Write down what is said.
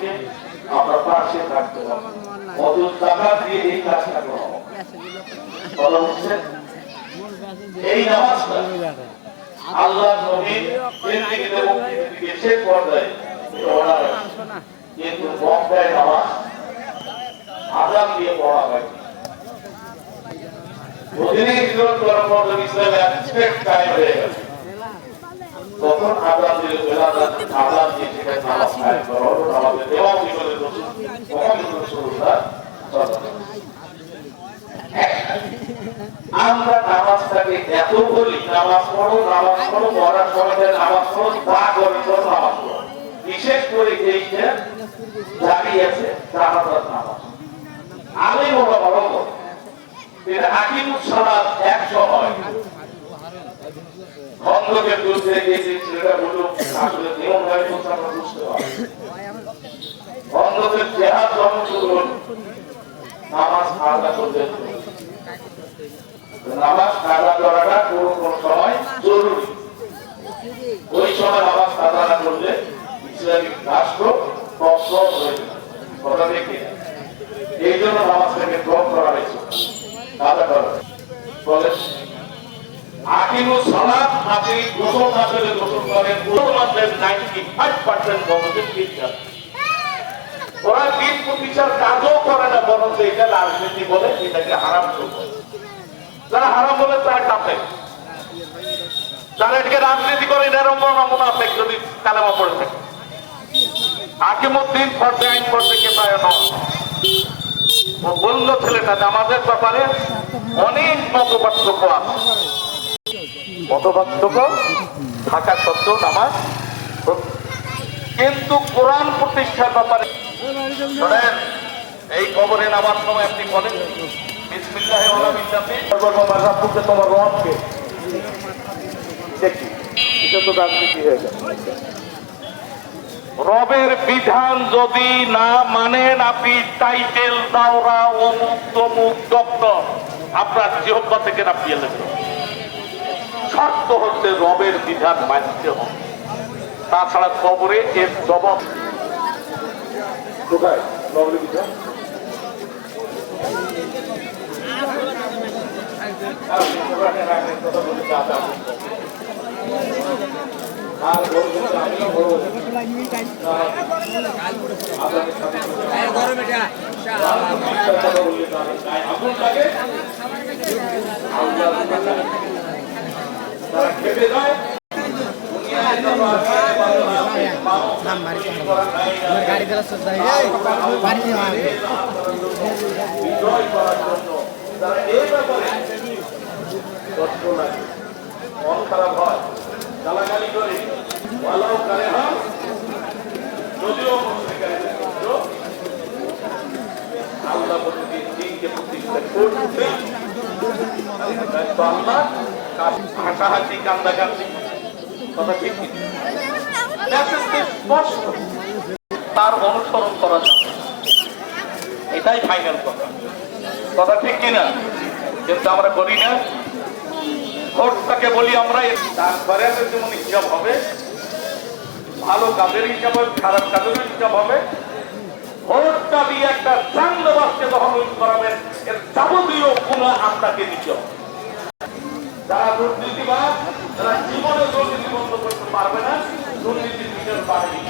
মানুষকে আমরা পাশে থাকতে হবে, অযুত টাকা দিয়ে এই কাজটা করো। কথা বুঝছেন? এই নামাজটা আল্লাহ নবীর জিন্দেগিতে মুক্তিকে শেষ পর্যায়ে পড়া হয়, কিন্তু বক্তায় নামাজ আযান দিয়ে পড়া হয়। প্রতিদিন হিজরত করার পর ইসলামে স্ট্রেট কায়েম হয়ে গেছে, তখন আযান দিয়ে আযান দিয়ে সেখানে নামাজ কায়েম করা হলো। আমাদের দেওয়া জীবনের রসুল মুহাম্মদ রাসূলুল্লাহ সাল্লাল্লাহু আলাইহি ওয়াসাল্লাম। আমরা নামাজটাকে এত বলি, নামাজ পড়ো পড়ার সময় নামাজ পড়ো, তা করে নামাজ পড়ো। বিশেষ করে যেইটা দাঁড়িয়ে আছে জানাজার নামাজ, আমি বড় বড় এটা আকিমুস সালাত এক সময় খন্দকের যুদ্ধে গিয়েছে, সেটা বলল আসলে নিয়ম হয় তো আমরা বুঝতে পারি। খন্দকের জিহাদ যখন শুরু হল, নামাজ আদা করতে, নামাজ আদা করাটা কোন সময় জরুরি। ওই সময় নামাজ আদা না করলে ইসলামিক রাষ্ট্র ধ্বংস হয়ে যাবে। কথা দেখি, এই জন্য নামাজটাকে গ্রহণ করা হয়েছে। আদা করা বলে আকিমুস সালাত, আপনি গোসল না করলে গোসল করেন, মুসলমানদের 95% বলতে ঠিক আছে। ওরা দিন প্রতিষ্ঠার কাজও করে না, বরং এটা রাজনীতি বলে, এটাকে হারাম করবে। যারা হারাম বলে তারা কাঁপে, যারা এটাকে রাজনীতি করে এরকম মুনাফিক যদি কালেমা পড়ে থাকে। হাকিমউদ্দিন ফরজে আইন করতে কে পায় না, ও বলল ছেলেটা আমাদের ব্যাপারে অনেক মতপার্থক্য আছে, মতপার্থক্য থাকা সত্ত্বেও নামাজ, কিন্তু কোরআন প্রতিষ্ঠার ব্যাপারে শোনেন, এই কবরে নামার সময় আপনি বলেন বিসমিল্লাহি ওয়া বিসমিল্লাহি সর্বমাযাবুকে তোমার রবকে দেখি, এটা তো রাজনীতি হয়ে গেল। রবের বিধান যদি না মানেন, আপনি টাইটেল দাওরা অমুক তমুক ডক্টর, আপনার জিহ্বা থেকে নাপিয়ে নেবেন। শর্ত হচ্ছে রবের বিধান মানতে হবে, তাছাড়া কবরে এর জবাব কোথায়? রবের বিধান মন খারাপ হয়, গালাগালি করে, ভালো করে হয়, যদিও আল্লাহ প্রতিদিন দিনকে প্রতিষ্ঠা করতে হাসাহাসি কান্দাকান্দি, কথা ঠিক স্পষ্ট, তার অনুসরণ করা যাবে, এটাই ফাইনাল কথা। কথা ঠিক কিনা? কিন্তু আমরা করি না। ভোটটাকে বলি আমরা, তারপরে যেমন হিসাব হবে, ভালো কাজের হিসাব হবে, খারাপ কাজের হিসাব হবে। ভোটটা দিয়ে একটা চান্দবাসকে দখল করাবেন, এর যাবতীয় গুণা আপনাকে দিতে হবে। যারা দুর্নীতিবাদ, যারা জীবনে দুর্নীতি বন্ধ করতে পারবে না, দুর্নীতির ভিতরে পারেনি।